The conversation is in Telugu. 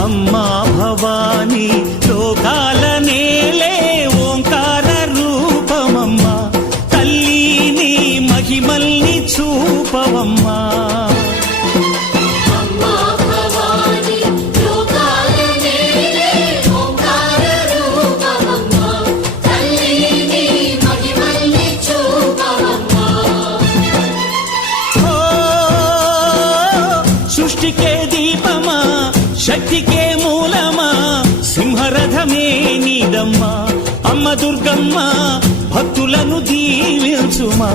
అమ్మా భవానీ లోకాల నేలే ఓంకార రూపమమ్మా తల్లి నీ మహిమల్ని చూపవమ్మా సృష్టికే దీపమా శక్తికే మూలమా సింహరథమే నీదమ్మా అమ్మ దుర్గమ్మ భక్తులను దీవించుమా